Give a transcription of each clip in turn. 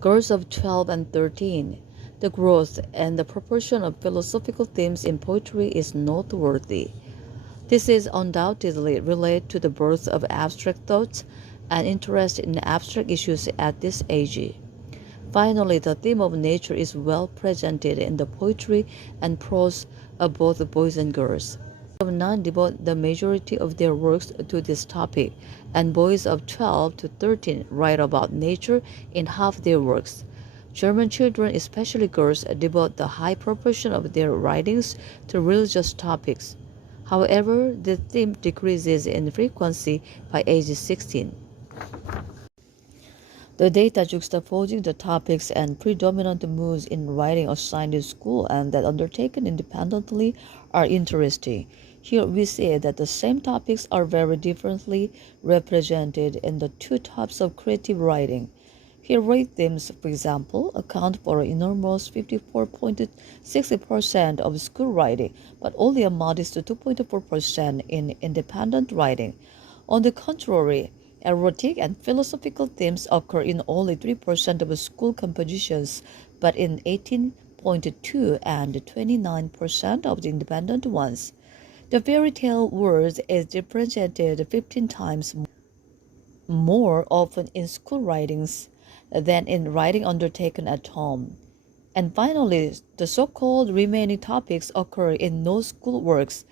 girls of 12 and 13. The growth and the proportion of philosophical themes in poetry is noteworthy. This is undoubtedly related to the birth of abstract thoughts and interest in abstract issues at this age. Finally, the theme of nature is well presented in the poetry and prose of both boys and girls. Of 9 devote the majority of their works to this topic, and boys of 12 to 13 write about nature in half their works. German children, especially girls, devote the high proportion of their writings to religious topics. However, the theme decreases in frequency by age 16. The data juxtaposing the topics and predominant moods in writing assigned in school and that undertaken independently are interesting. Here we see that the same topics are very differently represented in the two types of creative writing. Here rate themes, for example, account for an enormous 54.6% of school writing, but only a modest 2.4% in independent writing. On the contrary, erotic and philosophical themes occur in only 3% of school compositions, but in 18.2 and 29% of the independent ones. The fairy tale world is represented 15 times more often in school writings than in writing undertaken at home. And finally, the so-called remaining topics occur in no school works,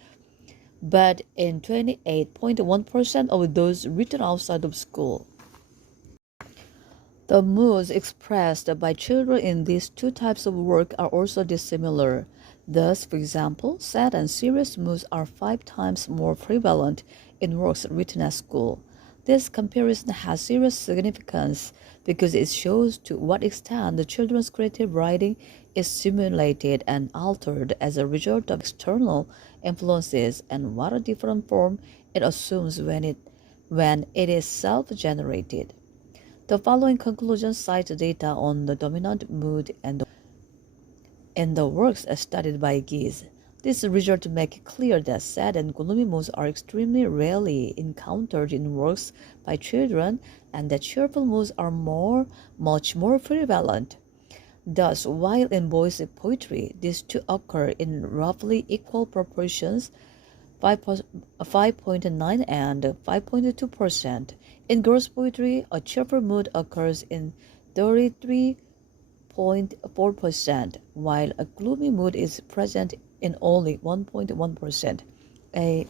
but in 28.1% of those written outside of school. The moods expressed by children in these two types of work are also dissimilar. Thus, for example, sad and serious moods are 5 times more prevalent in works written at school. This comparison has serious significance because it shows to what extent the children's creative writing is stimulated and altered as a result of external influences and what a different form it assumes when it is self-generated. The following conclusions cite data on the dominant mood in the works studied by Gies. This result makes it clear that sad and gloomy moods are extremely rarely encountered in works by children and that cheerful moods are much more prevalent. Thus, while in boys' poetry these two occur in roughly equal proportions, 5.9 and 5.2%. In girls' poetry, a cheerful mood occurs in 33.4%, while a gloomy mood is present in only 1.1%. A